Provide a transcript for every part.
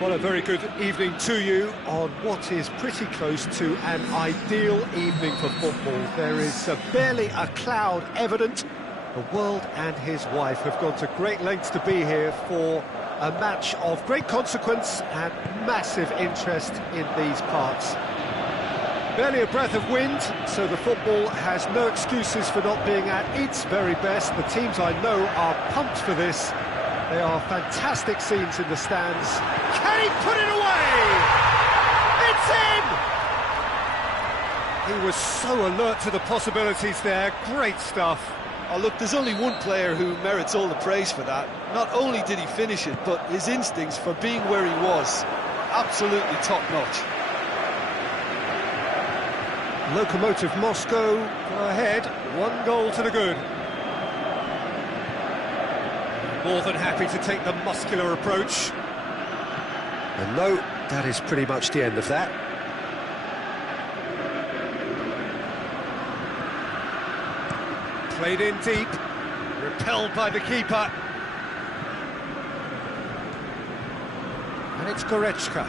Well, a very good evening to you on what is pretty close to an ideal evening for football. There is barely a cloud evident. The world and his wife have gone to great lengths to be here for a match of great consequence and massive interest in these parts. Barely a breath of wind, so the football has no excuses for not being at its very best. The teams I know are pumped for this. They are fantastic scenes in the stands. Can he put it away? It's in! He was so alert to the possibilities there. Great stuff. Oh, look, there's only one player who merits all the praise for that. Not only did he finish it, but his instincts for being where he was, absolutely top-notch. Lokomotiv Moscow go ahead, 1 goal to the good. More than happy to take the muscular approach. And no, that is pretty much the end of that. Played in deep, repelled by the keeper. And it's Goretzka.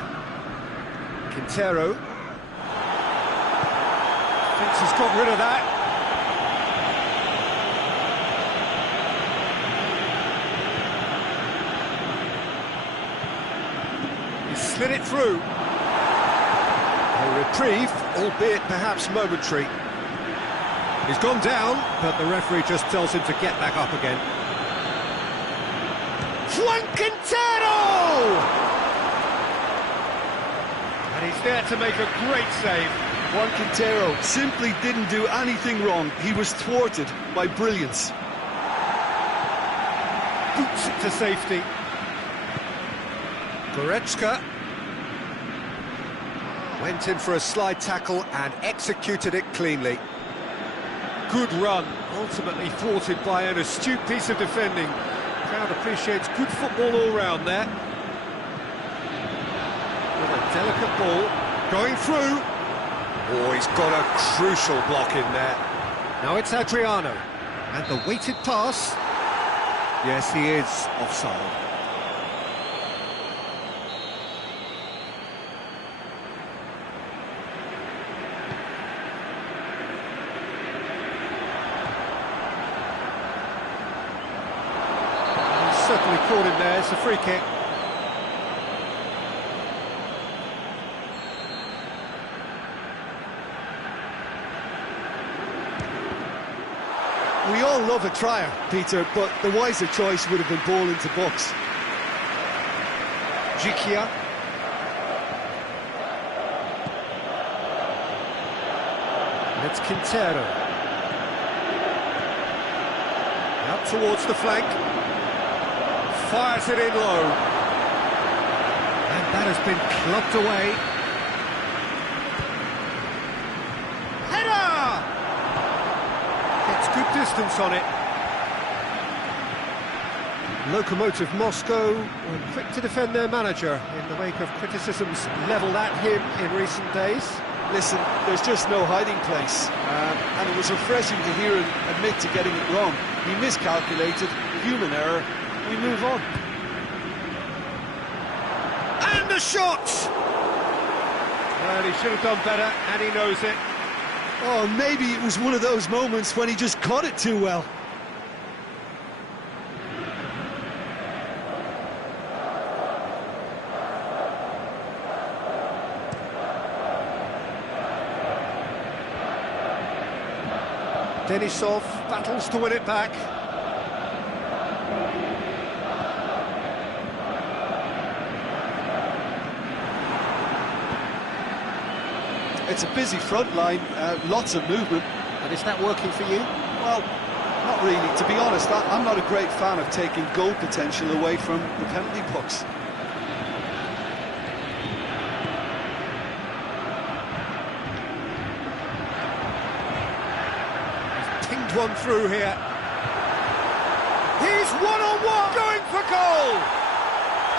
Quintero. Thinks he's got rid of that. Slid it through. A reprieve, albeit perhaps momentary. He's gone down, but the referee just tells him to get back up again. Juan Quintero! And he's there to make a great save. Juan Quintero simply didn't do anything wrong. He was thwarted by brilliance. Boots it to safety. Goretzka went in for a slide tackle and executed it cleanly. Good run, ultimately thwarted by an astute piece of defending. Crowd appreciates good football all round there. With a delicate ball, going through. Oh, he's got a crucial block in there. Now it's Adriano, and the weighted pass. Yes, he is offside. Certainly caught him there, it's a free kick. We all love a trier, Peter, but the wiser choice would have been ball into box. Jikia. And it's Quintero. Out towards the flank. Fires it in low. And that has been clubbed away. Header! Gets good distance on it. Lokomotiv Moscow were quick to defend their manager in the wake of criticisms levelled at him in recent days. Listen, there's just no hiding place. And it was refreshing to hear him admit to getting it wrong. He miscalculated, human error. We move on. And the shot! Well, he should have done better, and he knows it. Oh, maybe it was one of those moments when he just caught it too well. Denisov battles to win it back. It's a busy front line, lots of movement. And is that working for you? Well, not really. To be honest, I'm not a great fan of taking goal potential away from the penalty box. He's pinged one through here. He's one-on-one going for goal!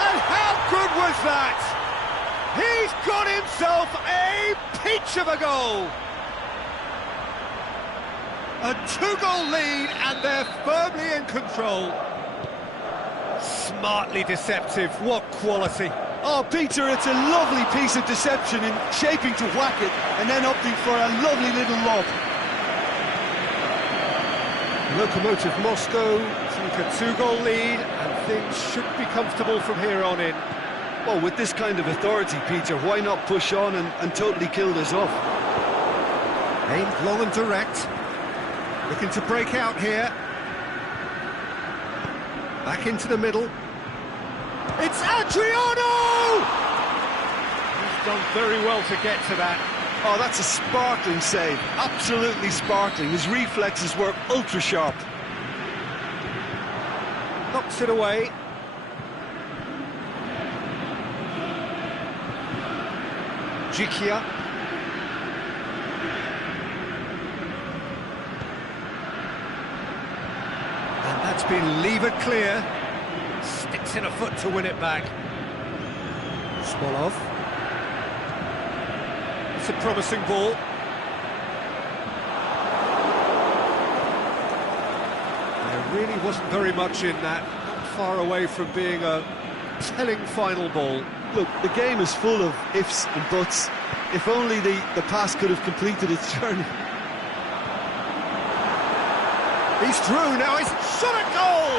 And how good was that? He's got himself a peach of a goal! A 2-goal lead, and they're firmly in control. Smartly deceptive, what quality. Oh, Peter, it's a lovely piece of deception in shaping to whack it and then opting for a lovely little lob. Lokomotiv Moscow take a 2-goal lead, and things should be comfortable from here on in. Well, with this kind of authority, Peter, why not push on and totally kill this off? Aimed long and direct. Looking to break out here. Back into the middle. It's Adriano! He's done very well to get to that. Oh, that's a sparkling save. Absolutely sparkling. His reflexes were ultra sharp. Knocks it away. Jikia. And that's been levered clear. Sticks in a foot to win it back. Smolov. It's a promising ball. There really wasn't very much in that. Not far away from being a telling final ball. Look, the game is full of ifs and buts. If only the pass could have completed its journey. He's through now, he's shot a goal!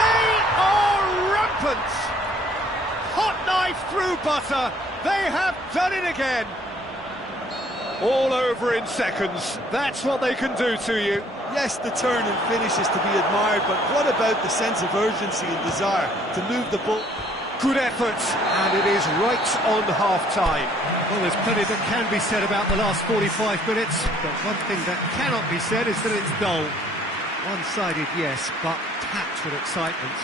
They are rampant! Hot knife through butter, they have done it again! All over in seconds, that's what they can do to you. Yes, the turn and finish is to be admired, but what about the sense of urgency and desire to move the ball? Good effort, and it is right on half-time. Well, there's plenty that can be said about the last 45 minutes, but one thing that cannot be said is that it's dull. One-sided, yes, but packed with excitement.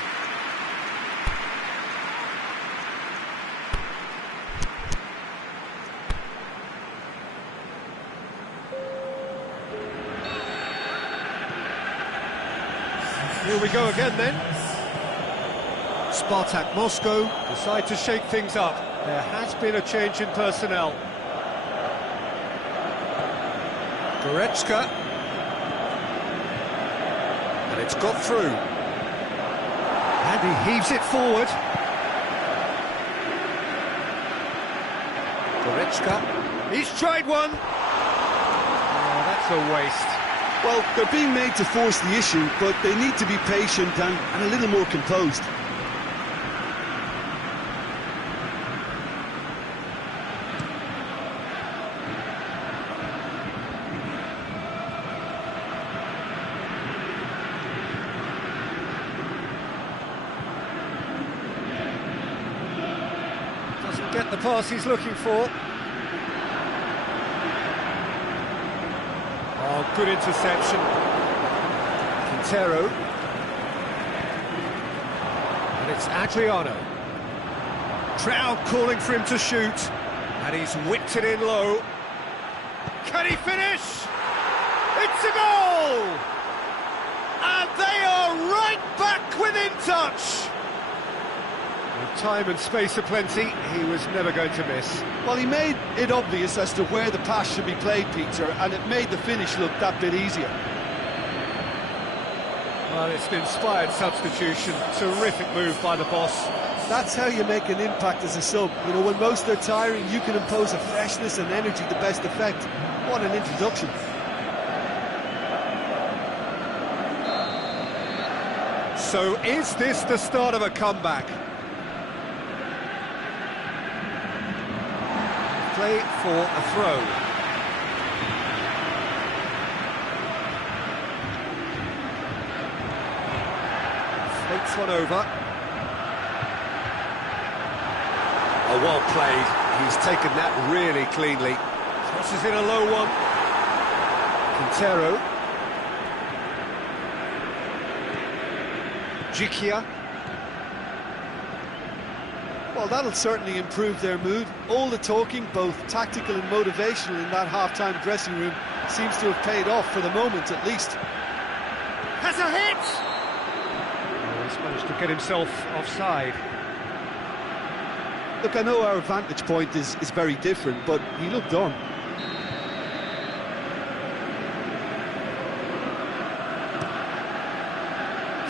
Here we go again then. Spartak Moscow decide to shake things up. There has been a change in personnel. Goretzka. And it's got through. And he heaves it forward. Goretzka. He's tried one. Oh, that's a waste. Well, they're being made to force the issue, but they need to be patient and a little more composed. Doesn't get the pass he's looking for. Oh, good interception. Quintero. And it's Adriano. Crowd calling for him to shoot. And he's whipped it in low. Can he finish? It's a goal! And they are right back within touch. With time and space aplenty, he was never going to miss. Well, he made it obvious as to where the pass should be played, Peter, and it made the finish look that bit easier. Well, it's an inspired substitution. Terrific move by the boss. That's how you make an impact as a sub. You know, when most are tiring, you can impose a freshness and energy to best effect. What an introduction. So is this the start of a comeback? Play for a throw. Floats one over. Oh, well played. He's taken that really cleanly. Crosses in a low one. Quintero. Jikia. Well, that'll certainly improve their mood. All the talking, both tactical and motivational, in that half-time dressing room seems to have paid off for the moment, at least. Has a hit! Oh, he's managed to get himself offside. Look, I know our vantage point is very different, but he looked on.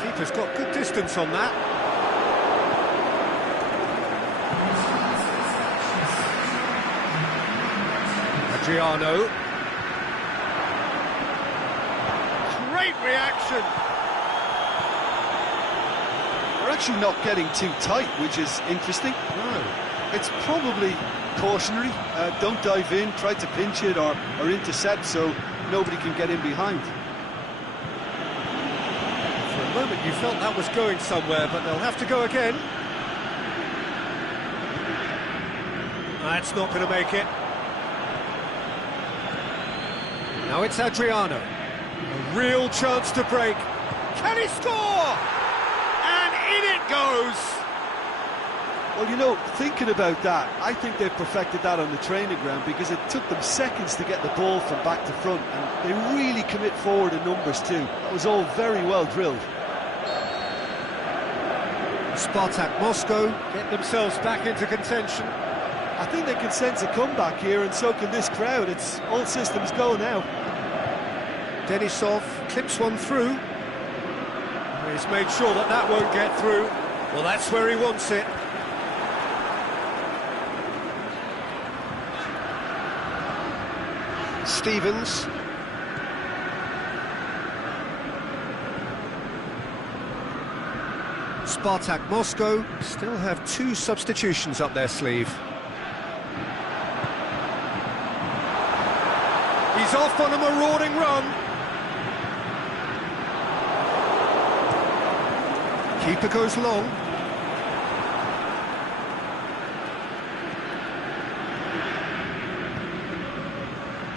Keeper's got good distance on that. Adriano. Great reaction. They're actually not getting too tight, which is interesting. No. It's probably cautionary. Don't dive in, try to pinch it or intercept so nobody can get in behind. For a moment you felt that was going somewhere, but they'll have to go again. That's not going to make it. Now it's Adriano. A real chance to break. Can he score? And in it goes! Well, you know, thinking about that, I think they perfected that on the training ground because it took them seconds to get the ball from back to front, and they really commit forward in numbers too. That was all very well drilled. Spartak Moscow get themselves back into contention. I think they can sense a comeback here, and so can this crowd. It's all systems go now. Denisov clips one through. He's made sure that that won't get through. Well, that's where he wants it. Stevens. Spartak Moscow still have two substitutions up their sleeve. He's off on a marauding run. Keeper goes long.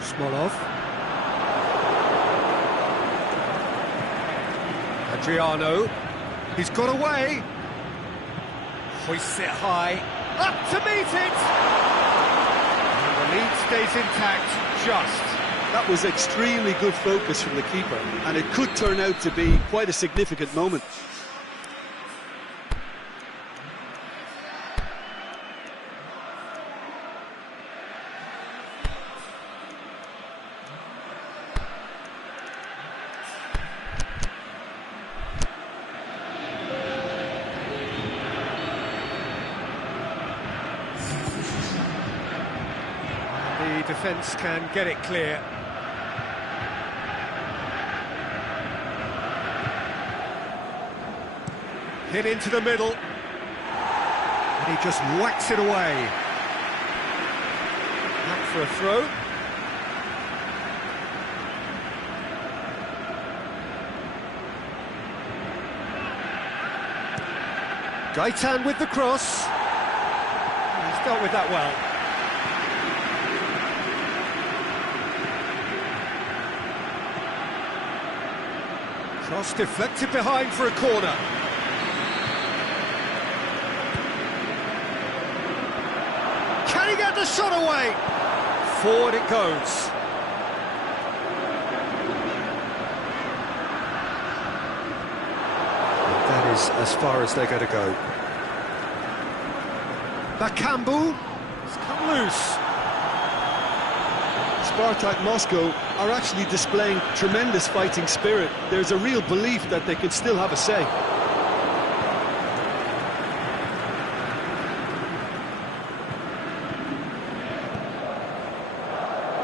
Smolov. Adriano. He's got away. Hoists it high. Up to meet it! And the lead stays intact, just. That was extremely good focus from the keeper, and it could turn out to be quite a significant moment. The defence can get it clear. Hit into the middle. And he just whacks it away. Back for a throw. Gaitan with the cross. He's dealt with that well. Cross deflected behind for a corner. Can he get the shot away? Forward it goes. That is as far as they're going to go. Bakambu has come loose. Spartak Moscow are actually displaying tremendous fighting spirit. There's a real belief that they can still have a say.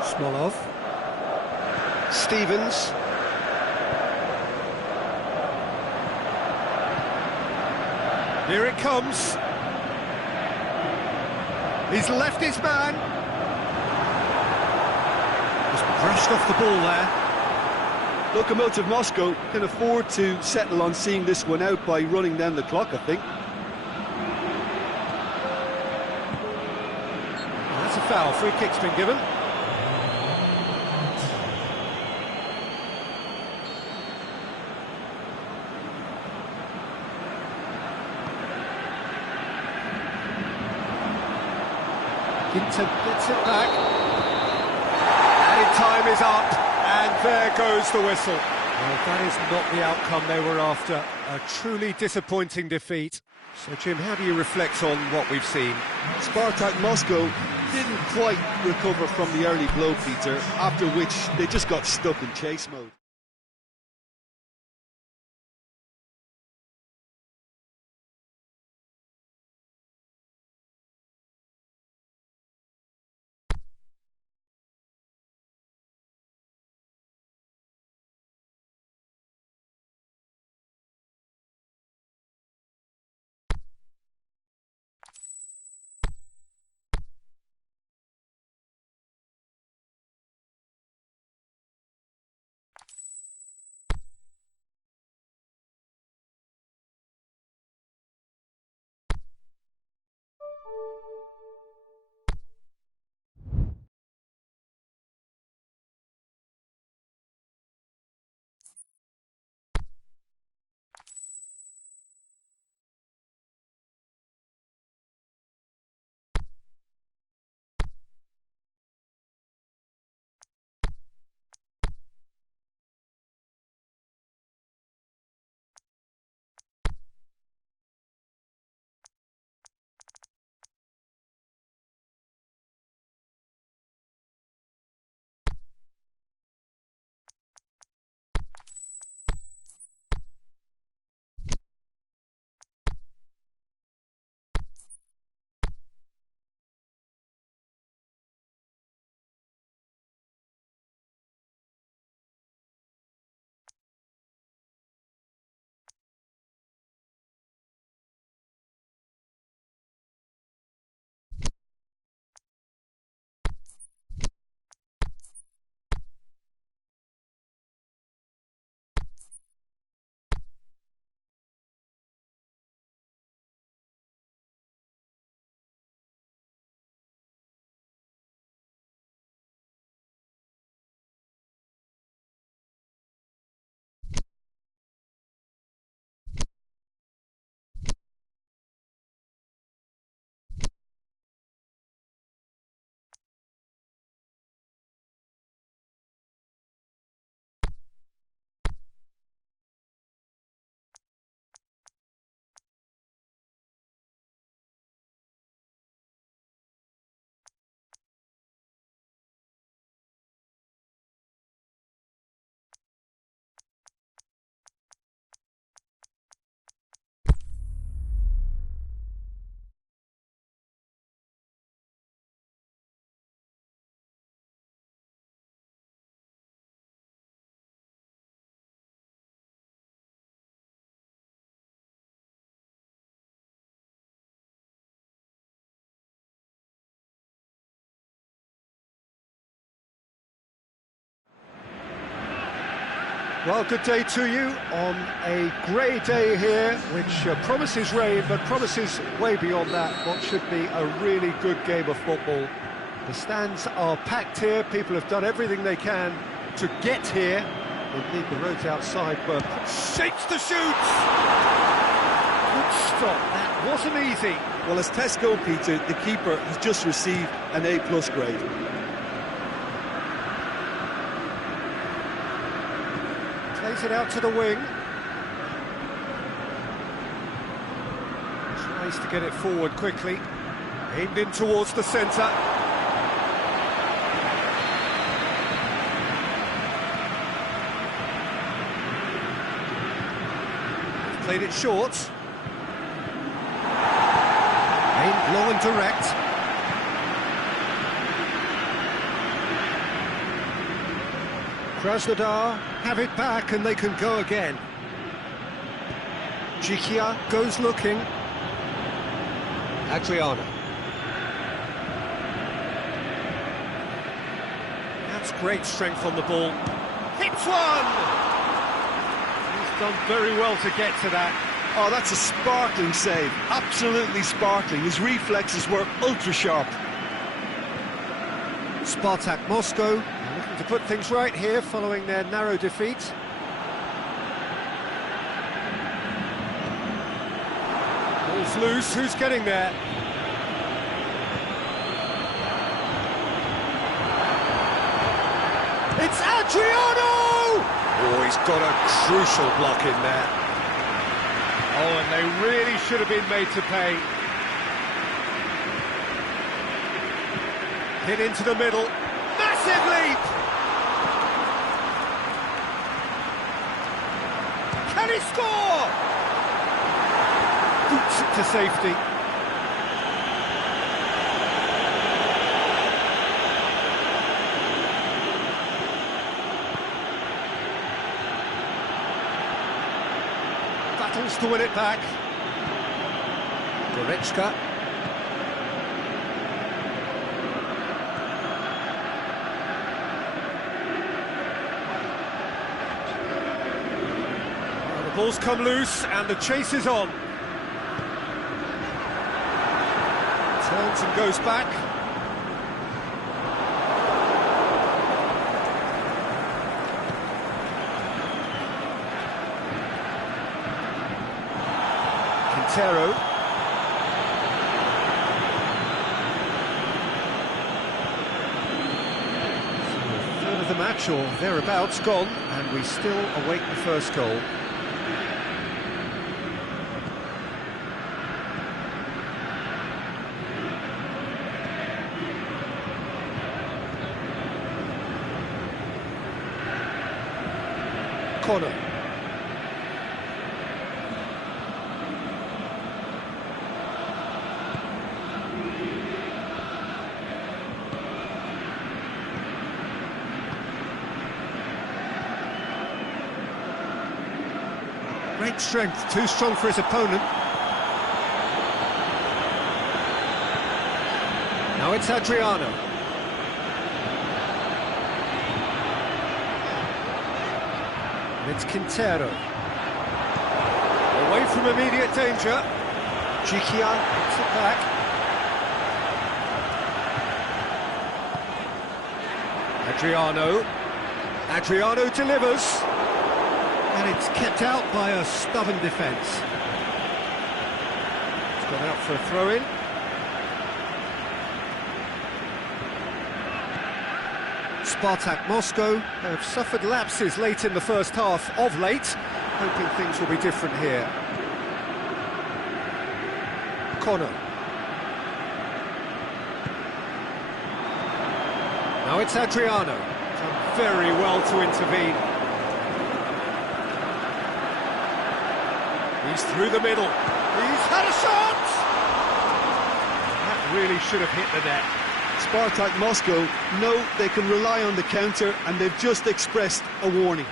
Smolov. Stevens. Here it comes. He's left his man. Just brushed off the ball there. Lokomotiv Moscow can afford to settle on seeing this one out by running down the clock, I think. That's a foul. Free kick's been given. Ginter gets it back. Added time is up, and there goes the whistle. Well, that is not the outcome they were after. A truly disappointing defeat. So, Jim, how do you reflect on what we've seen? Spartak Moscow didn't quite recover from the early blow, Peter, after which they just got stuck in chase mode. Well, good day to you on a grey day here, which promises rain, but promises way beyond that what should be a really good game of football. The stands are packed here, people have done everything they can to get here. Indeed, the roads outside were... Shapes to shoot! Good stop, that wasn't easy. Well, as test goal, Peter, the keeper has just received an A+ grade. Plays it out to the wing. Tries to get it forward quickly. Aimed in towards the centre. Played it short. Aimed low and direct. Krasnodar have it back and they can go again. Jikia goes looking. Adriano. That's great strength on the ball. Hits one! He's done very well to get to that. Oh, that's a sparkling save. Absolutely sparkling. His reflexes were ultra sharp. Spartak Moscow looking to put things right here following their narrow defeat. Ball's loose, who's getting there? It's Adriano! Oh, he's got a crucial block in there. Oh, and they really should have been made to pay. Hit into the middle. Massive leap! Can he score? Boots it to safety. Battles to win it back. Goretzka. Ball's come loose and the chase is on. turns and goes back. Quintero. Third of the match or thereabouts gone, and we still await the first goal. Corner. Great strength, too strong for his opponent. Now it's Adriano. It's Quintero. Away from immediate danger. Jikian puts it back. Adriano delivers. And it's kept out by a stubborn defence. It's gone out for a throw-in. Spartak Moscow have suffered lapses late in the first half of late, hoping things will be different here. Corner. Now it's Adriano. Done very well to intervene. He's through the middle. He's had a shot! That really should have hit the net. Spartak Moscow know they can rely on the counter, and they've just expressed a warning.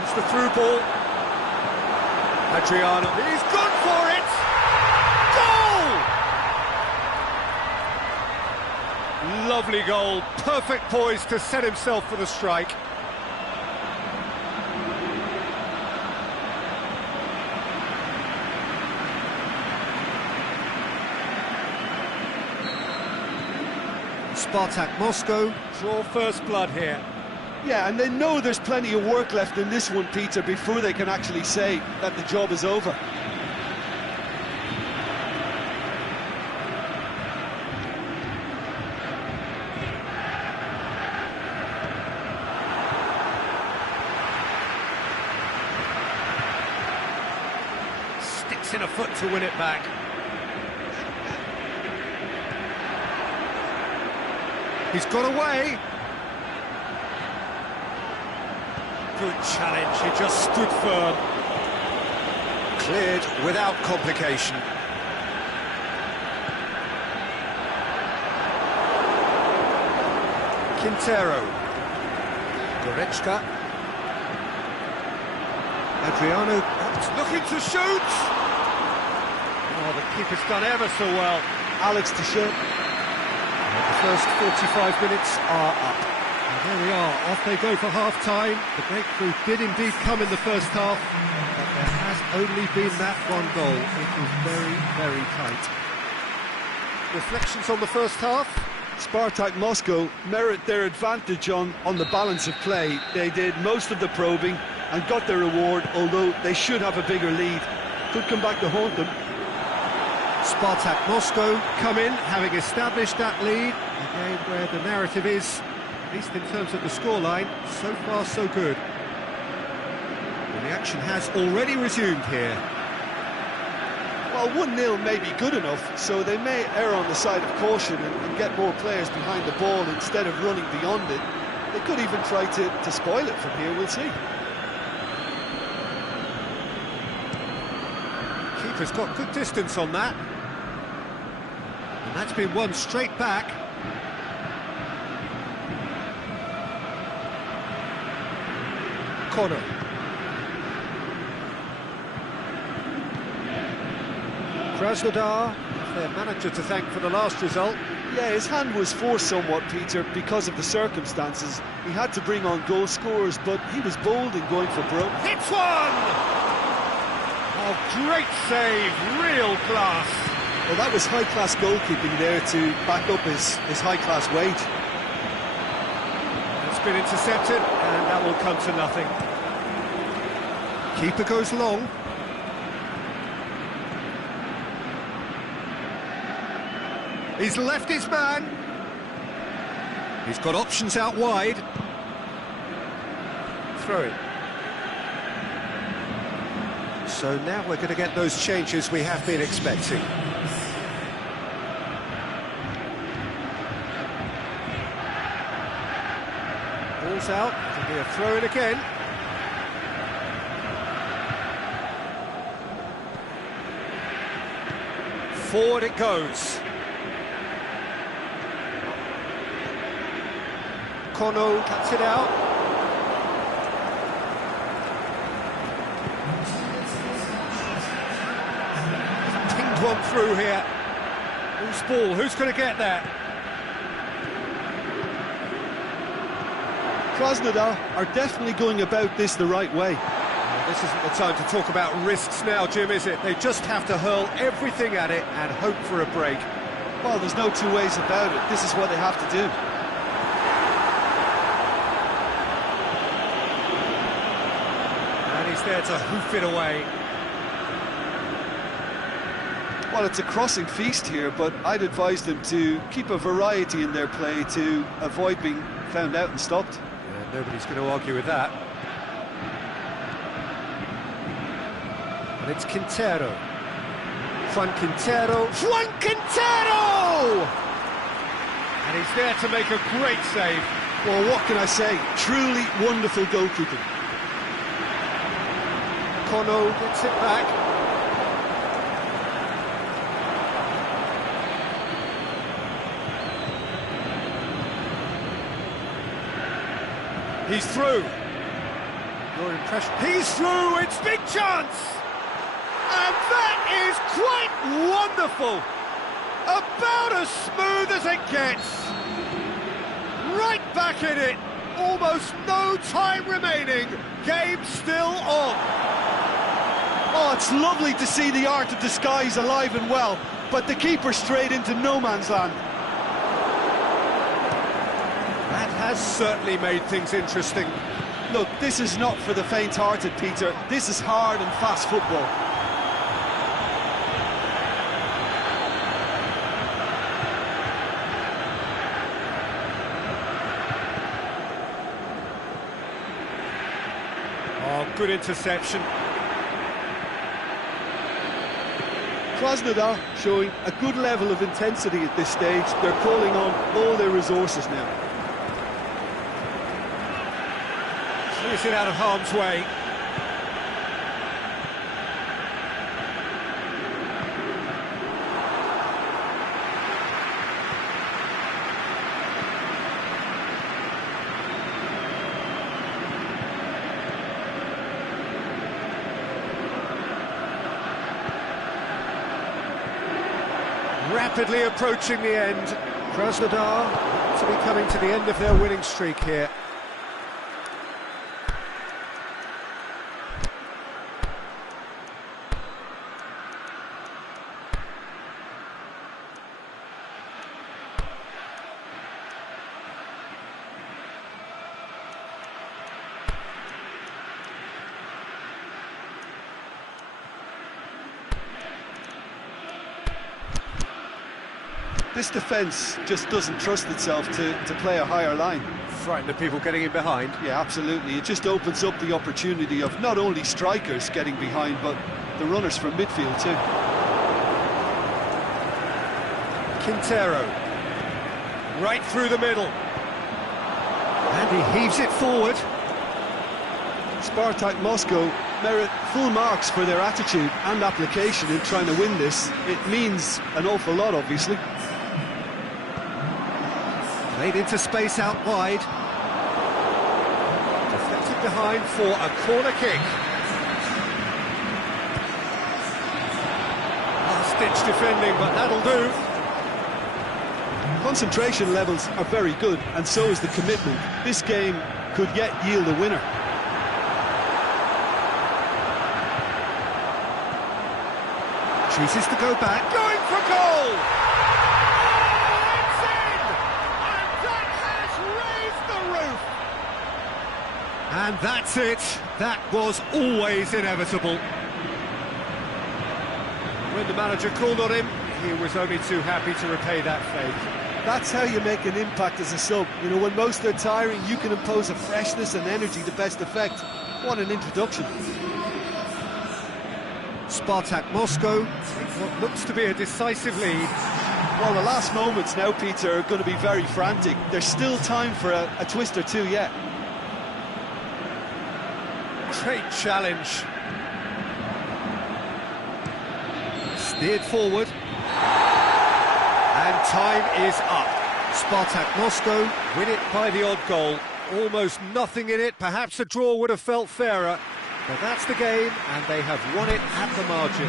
That's the through ball. Adriano, he's gone for it! Goal! Lovely goal, perfect poise to set himself for the strike. Spartak Moscow draw first blood here. Yeah, and they know there's plenty of work left in this one, Peter, before they can actually say that the job is over. Sticks in a foot to win it back. He's got away. Good challenge, he just stood firm. Cleared without complication. Quintero. Goretzka. Adriano looking to shoot! Oh, the keeper's done ever so well. Alex to shoot. The first 45 minutes are up. And there we are, off they go for half-time. The breakthrough did indeed come in the first half, but there has only been that one goal. It was very, very tight. Reflections on the first half? Spartak Moscow merit their advantage on the balance of play. They did most of the probing and got their reward, although they should have a bigger lead. Could come back to haunt them. Spartak Moscow come in, having established that lead. A game where the narrative is, at least in terms of the scoreline, so far so good. And the action has already resumed here. Well, 1-0 may be good enough, so they may err on the side of caution and get more players behind the ball instead of running beyond it. They could even try to spoil it from here, we'll see. Keeper's got good distance on that. And that's been won straight back. Corner. Krasnodar, their manager to thank for the last result. Yeah, his hand was forced somewhat, Peter, because of the circumstances. He had to bring on goal scorers, but he was bold in going for broke. Hits one! Oh, great save, real class. Well, that was high-class goalkeeping there to back up his high-class wage. It's been intercepted, and that will come to nothing. Keeper goes long. He's left his man. He's got options out wide. Throw it. So now we're going to get those changes we have been expecting. Ball's out. It'll be a throw-in again. Forward it goes. Kono cuts it out. Pinged one through here. Who's ball? Who's going to get that? Krasnodar are definitely going about this the right way. This isn't the time to talk about risks now, Jim, is it? They just have to hurl everything at it and hope for a break. Well, there's no two ways about it. This is what they have to do. And he's there to hoof it away. Well, it's a crossing feast here, but I'd advise them to keep a variety in their play to avoid being found out and stopped. Yeah, nobody's going to argue with that. And it's Quintero. Juan Quintero. Juan Quintero! And he's there to make a great save. Well, what can I say? Truly wonderful goalkeeping. Kono gets it back. He's through. Your impression? He's through. It's big chance. And that is quite wonderful. About as smooth as it gets. Right back in it. Almost no time remaining. Game still on. Oh, it's lovely to see the art of disguise alive and well, but the keeper straight into no man's land. That has certainly made things interesting. Look, this is not for the faint-hearted, Peter. This is hard and fast football. Oh, good interception. Krasnodar showing a good level of intensity at this stage. They're calling on all their resources now. Clears it out of harm's way. Rapidly approaching the end. Krasnodar to be coming to the end of their winning streak here. This defence just doesn't trust itself to play a higher line. Frighten the people getting in behind. Yeah, absolutely. It just opens up the opportunity of not only strikers getting behind, but the runners from midfield too. Quintero. Right through the middle. And he heaves it forward. Spartak Moscow merit full marks for their attitude and application in trying to win this. It means an awful lot, obviously. Played into space out wide. Deflected behind for a corner kick. Last-ditch defending, but that'll do. Concentration levels are very good, and so is the commitment. This game could yet yield a winner. Chooses to go back, going for goal! It's in! And that has raised the roof! And that's it. That was always inevitable. When the manager called on him, he was only too happy to repay that favour. That's how you make an impact as a sub. You know, when most are tiring, you can impose a freshness and energy to best effect. What an introduction. Spartak Moscow, what looks to be a decisive lead. Well, the last moments now, Peter, are going to be very frantic. There's still time for a twist or two yet. Great challenge. Steered forward. And time is up. Spartak Moscow win it by the odd goal. Almost nothing in it. Perhaps a draw would have felt fairer. But that's the game, and they have won it at the margin.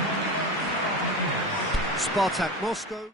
Spartak Moscow.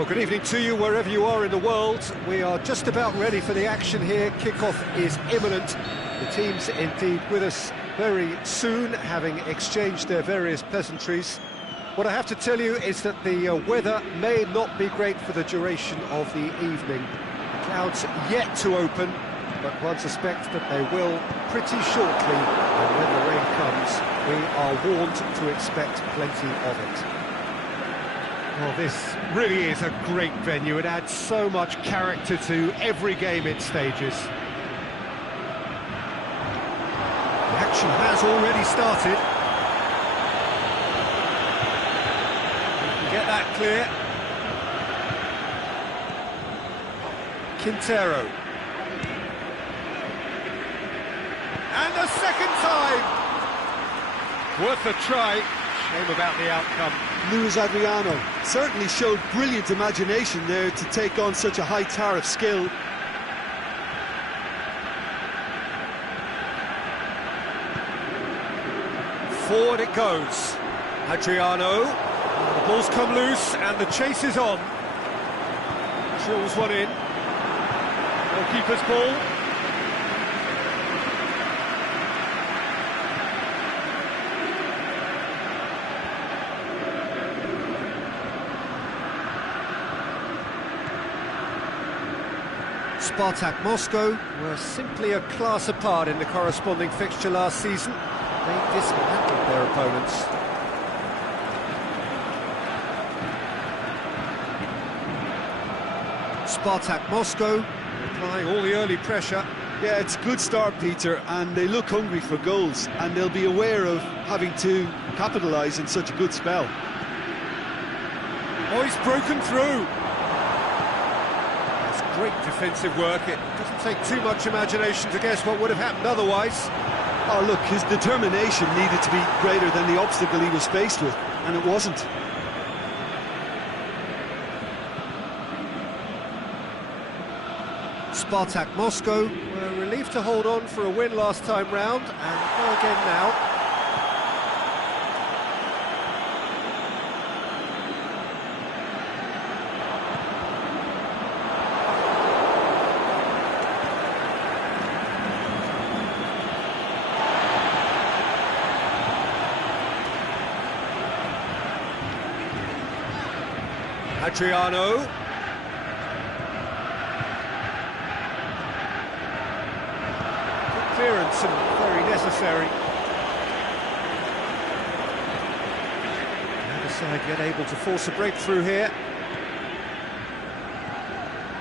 Well, good evening to you wherever you are in the world. We are just about ready for the action here. Kickoff is imminent. The teams indeed with us very soon, having exchanged their various pleasantries. What I have to tell you is that the weather may not be great for the duration of the evening. The clouds yet to open, but one suspects that they will pretty shortly, and when the rain comes, we are warned to expect plenty of it. Well, this really is a great venue. It adds so much character to every game it stages. The action has already started. We can get that clear. Quintero. And the second time! Worth a try. Shame about the outcome. Luis Adriano certainly showed brilliant imagination there to take on such a high tower of skill. Forward it goes. Adriano. The ball's come loose and the chase is on. Drills one in. Goalkeeper's ball. Spartak Moscow were simply a class apart in the corresponding fixture last season. They dismantled their opponents. Spartak Moscow applying all the early pressure. Yeah, it's a good start, Peter, and they look hungry for goals, and they'll be aware of having to capitalise in such a good spell. Oh, he's broken through. Great defensive work. It doesn't take too much imagination to guess what would have happened otherwise. Oh, look, his determination needed to be greater than the obstacle he was faced with, and it wasn't. Spartak Moscow were relieved to hold on for a win last time round, and go again now. Adriano. Good clearance and very necessary. The other side yet able to force a breakthrough here.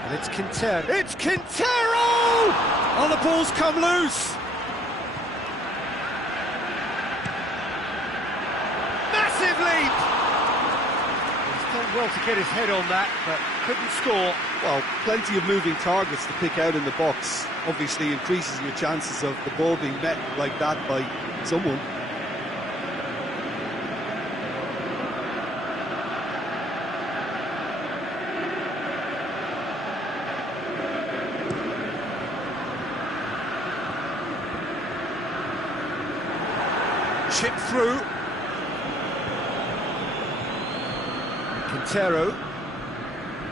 And it's Quintero. It's Quintero! Oh, the ball's come loose. Massive leap! Done well to get his head on that, but couldn't score. Well, plenty of moving targets to pick out in the box. Obviously increases your chances of the ball being met like that by someone. Chip through.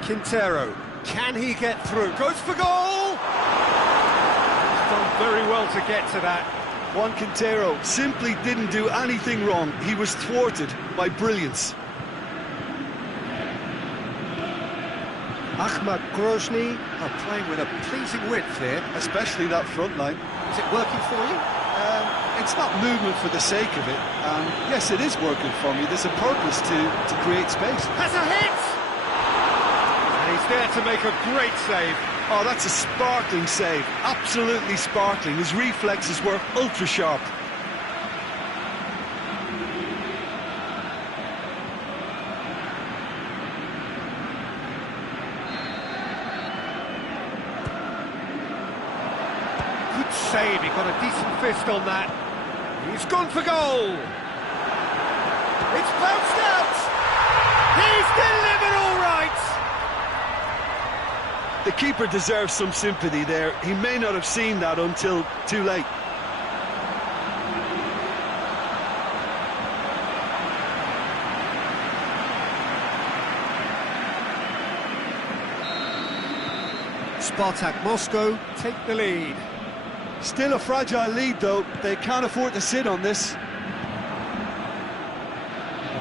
Quintero, can he get through? Goes for goal! He's done very well to get to that. Juan Quintero simply didn't do anything wrong. He was thwarted by brilliance. Ahmad Grozny are playing with a pleasing width here. Especially that front line. Is it working for you? It's not movement for the sake of it. Yes, it is working for me. There's a purpose to create space. Has a hit! And he's there to make a great save. Oh, that's a sparkling save. Absolutely sparkling. His reflexes were ultra sharp. Good save. He got a decent fist on that. He's gone for goal. It's bounced out. He's delivered all right. The keeper deserves some sympathy there. He may not have seen that until too late. Spartak Moscow take the lead. Still a fragile lead, though. They can't afford to sit on this. Well,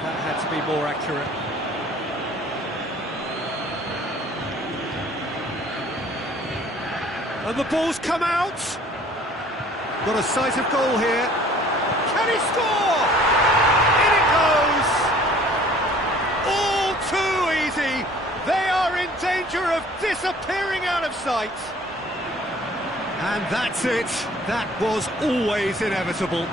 that had to be more accurate. And the ball's come out. Got a sight of goal here. Can he score? In it goes. All too easy. They are in danger of disappearing out of sight. And that's it. That was always inevitable.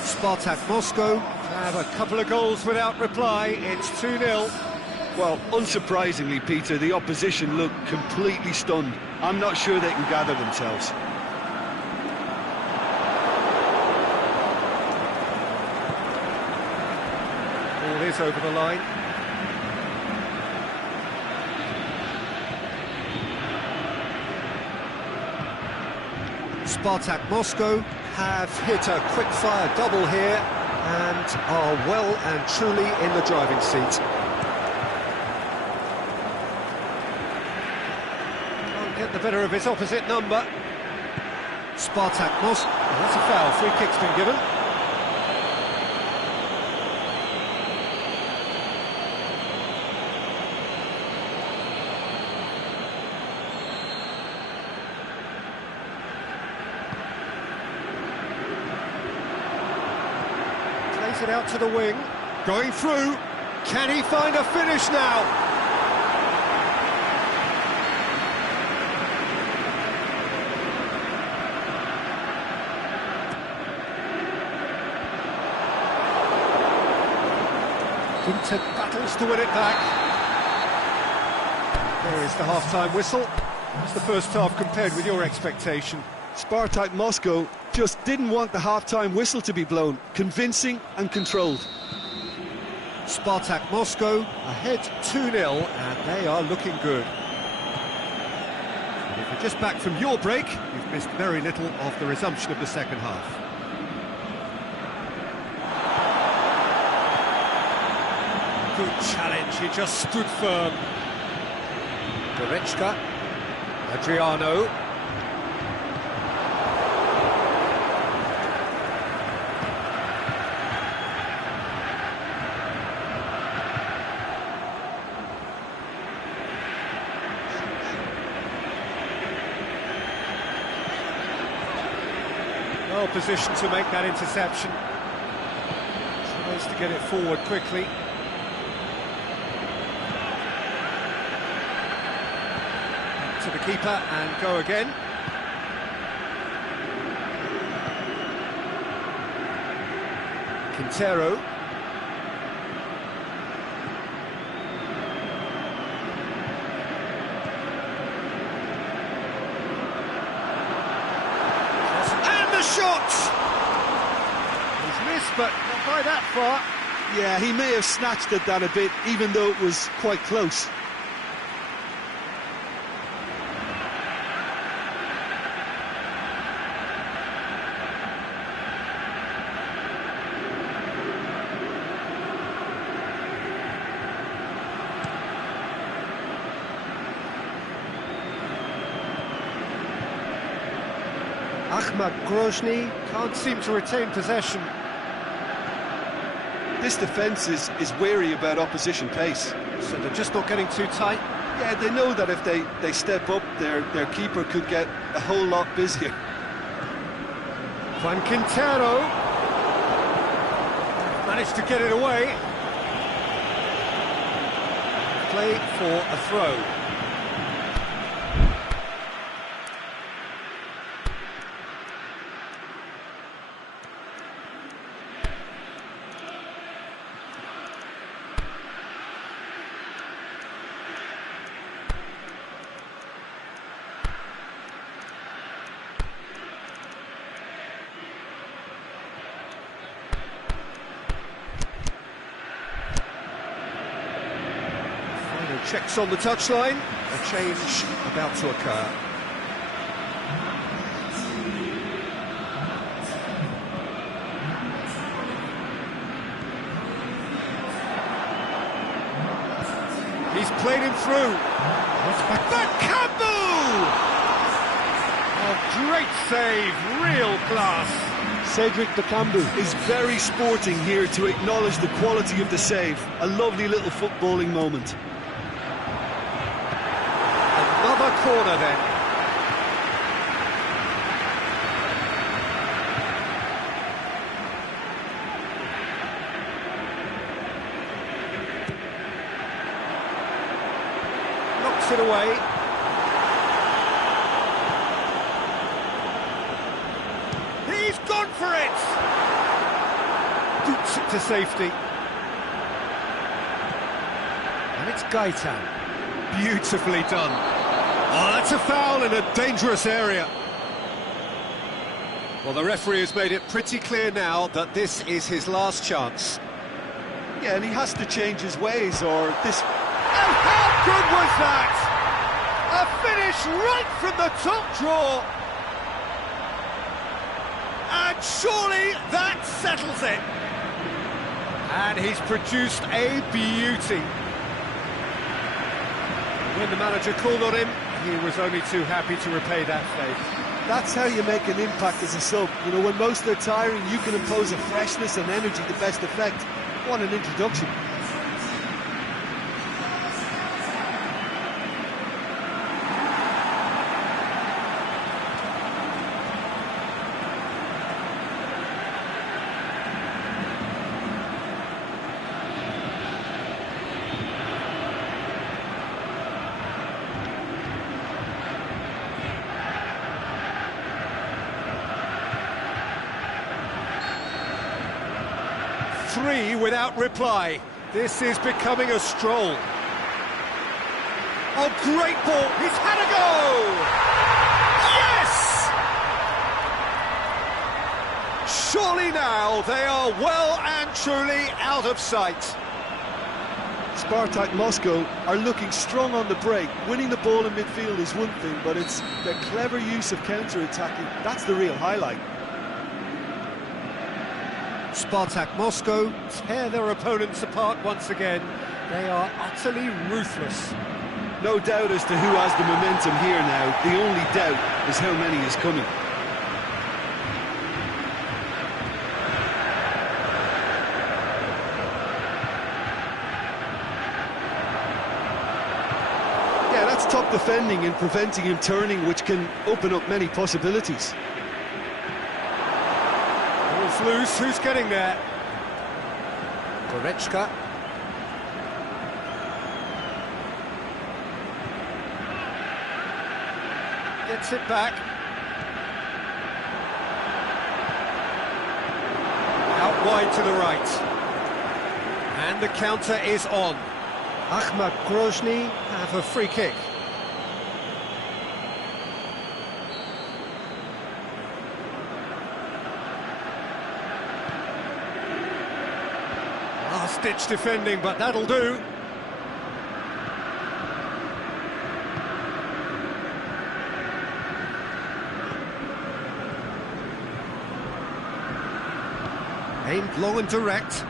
Spartak Moscow have a couple of goals without reply. It's 2-0. Well, unsurprisingly, Peter, the opposition look completely stunned. I'm not sure they can gather themselves. Ball is over the line. Spartak Moscow have hit a quick-fire double here and are well and truly in the driving seat. Can't get the better of his opposite number. Spartak Moscow. Oh, that's a foul. Free kick's been given. It out to the wing, going through. Can he find a finish now? Didn't take battles to win it back. There is the half-time whistle. What's the first half compared with your expectation? Spartak Moscow just didn't want the half-time whistle to be blown. Convincing and controlled. Spartak Moscow ahead 2-0, and they are looking good. And if you're just back from your break, you've missed very little of the resumption of the second half. Good challenge, he just stood firm. Goretzka, Adriano. Well positioned to make that interception. Tries to get it forward quickly. To the keeper and go again. Quintero. Shot! He's missed, but not by that far. Yeah, he may have snatched at that a bit, even though it was quite close. Ahmad Grozny can't seem to retain possession. This defence is wary about opposition pace. So they're just not getting too tight? Yeah, they know that if they step up, their keeper could get a whole lot busier. Juan Quintero managed to get it away. Play for a throw. Checks on the touchline, a change about to occur. He's played him through. Bakambu! Oh, great save, real class. Cedric Bakambu is very sporting here to acknowledge the quality of the save. A lovely little footballing moment. Another corner then. Knocks it away. He's gone for it! Boots it to safety. And it's Gaitan. Beautifully done. Oh, that's a foul in a dangerous area. Well, the referee has made it pretty clear now that this is his last chance. Yeah, and he has to change his ways, or this... And how good was that? A finish right from the top draw. And surely that settles it. And he's produced a beauty. When the manager called on him, he was only too happy to repay that faith. That's how you make an impact as a sub. You know, when most are tiring, you can impose a freshness and energy to best effect. What an introduction. Three without reply. This is becoming a stroll. Oh, great ball. He's had a go! Yes! Surely now they are well and truly out of sight. Spartak Moscow are looking strong on the break. Winning the ball in midfield is one thing, but it's the clever use of counter-attacking. That's the real highlight. Spartak Moscow tear their opponents apart once again. They are utterly ruthless. No doubt as to who has the momentum here now. The only doubt is how many is coming. Yeah, that's top defending and preventing him turning, which can open up many possibilities. Loose, who's getting there? Goretzka. Gets it back. Out wide to the right. And the counter is on. Ahmad Grozny have a free kick. Last-ditch defending, but that'll do. Aimed long and direct.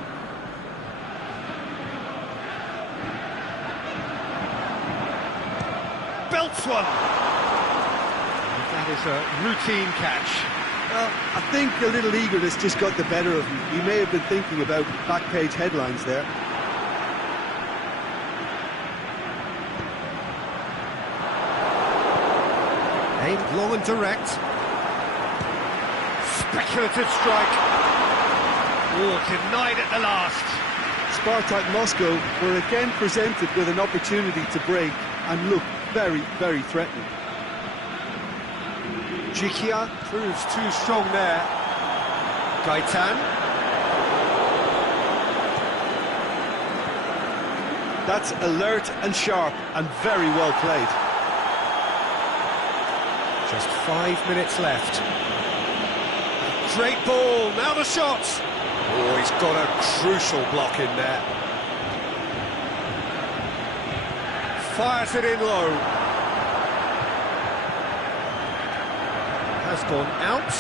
Belts one. That is a routine catch. I think a little eagerness just got the better of him. He may have been thinking about back-page headlines there. Aimed long and direct. Speculative strike. Oh, denied at the last. Spartak Moscow were again presented with an opportunity to break and look very, very threatening. Jikia proves too strong there. Gaitan. That's alert and sharp and very well played. Just 5 minutes left. Great ball, now the shot. Oh, he's got a crucial block in there. Fires it in low. Has gone out.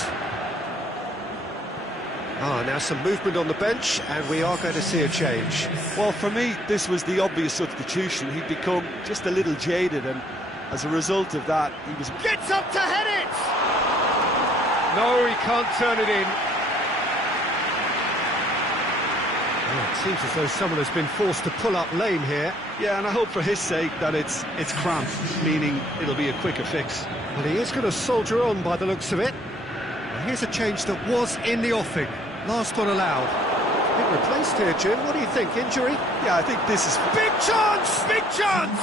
Ah, now some movement on the bench, and we are going to see a change. Well, for me, this was the obvious substitution. He'd become just a little jaded, and as a result of that, he was... Gets up to head it! No, he can't turn it in. Oh, it seems as though someone has been forced to pull up lame here. Yeah, and I hope for his sake that it's cramped, meaning it'll be a quicker fix. Well, he is going to soldier on by the looks of it. Well, here's a change that was in the offing. Last one allowed. Been replaced here, Jim. What do you think? Injury? Yeah, I think this is... Big chance! Big chance!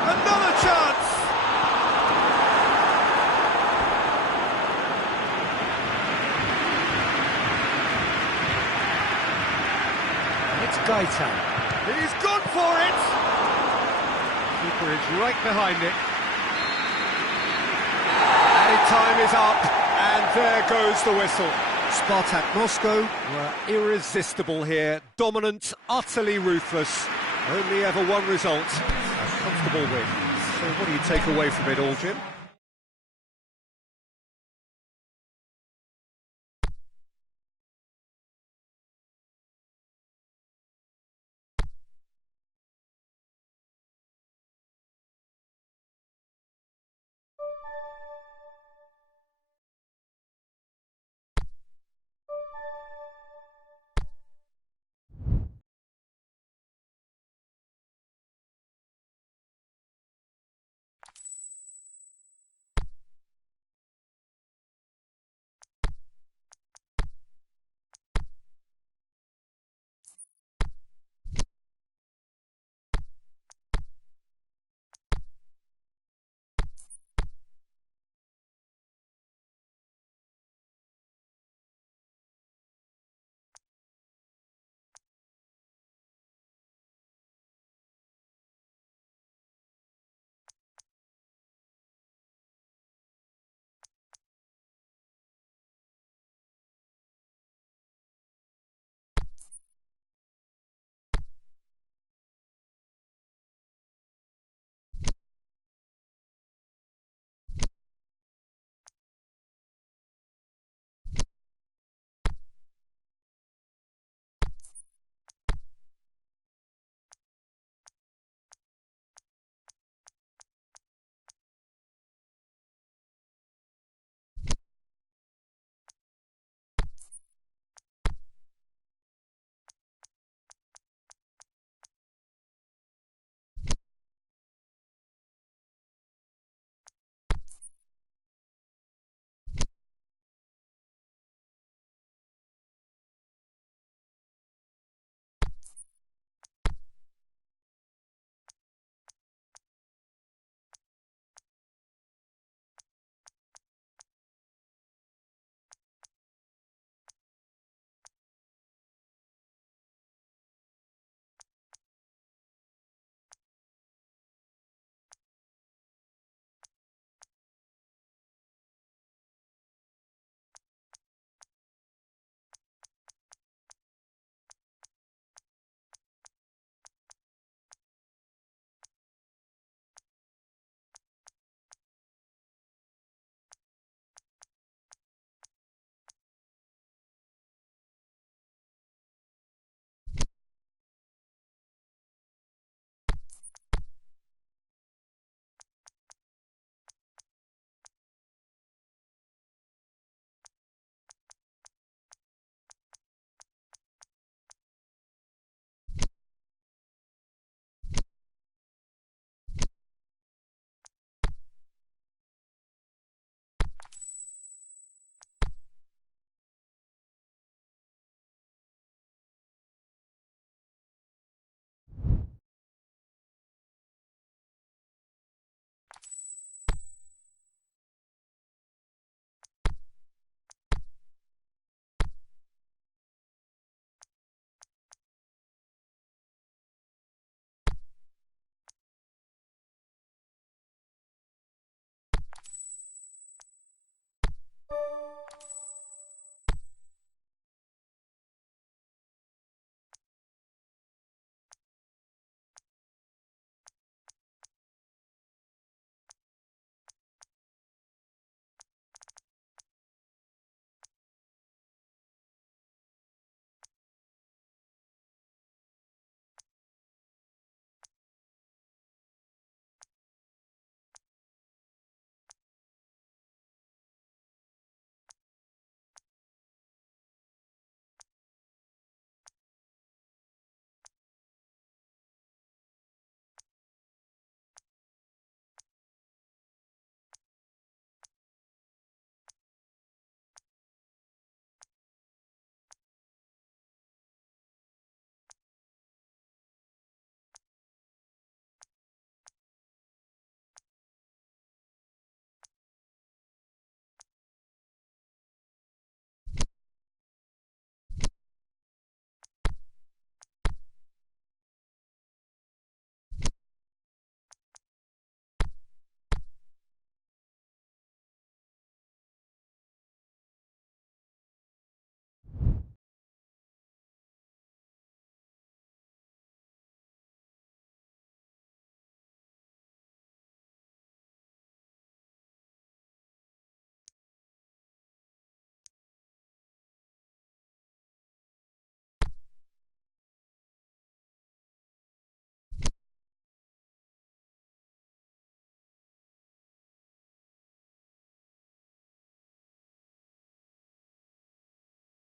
Another chance! It's Gaeta. He's gone for it! Keeper is right behind it. And time is up, and there goes the whistle. Spartak Moscow were irresistible here. Dominant, utterly ruthless. Only ever one result. A comfortable win. So what do you take away from it all, Jim?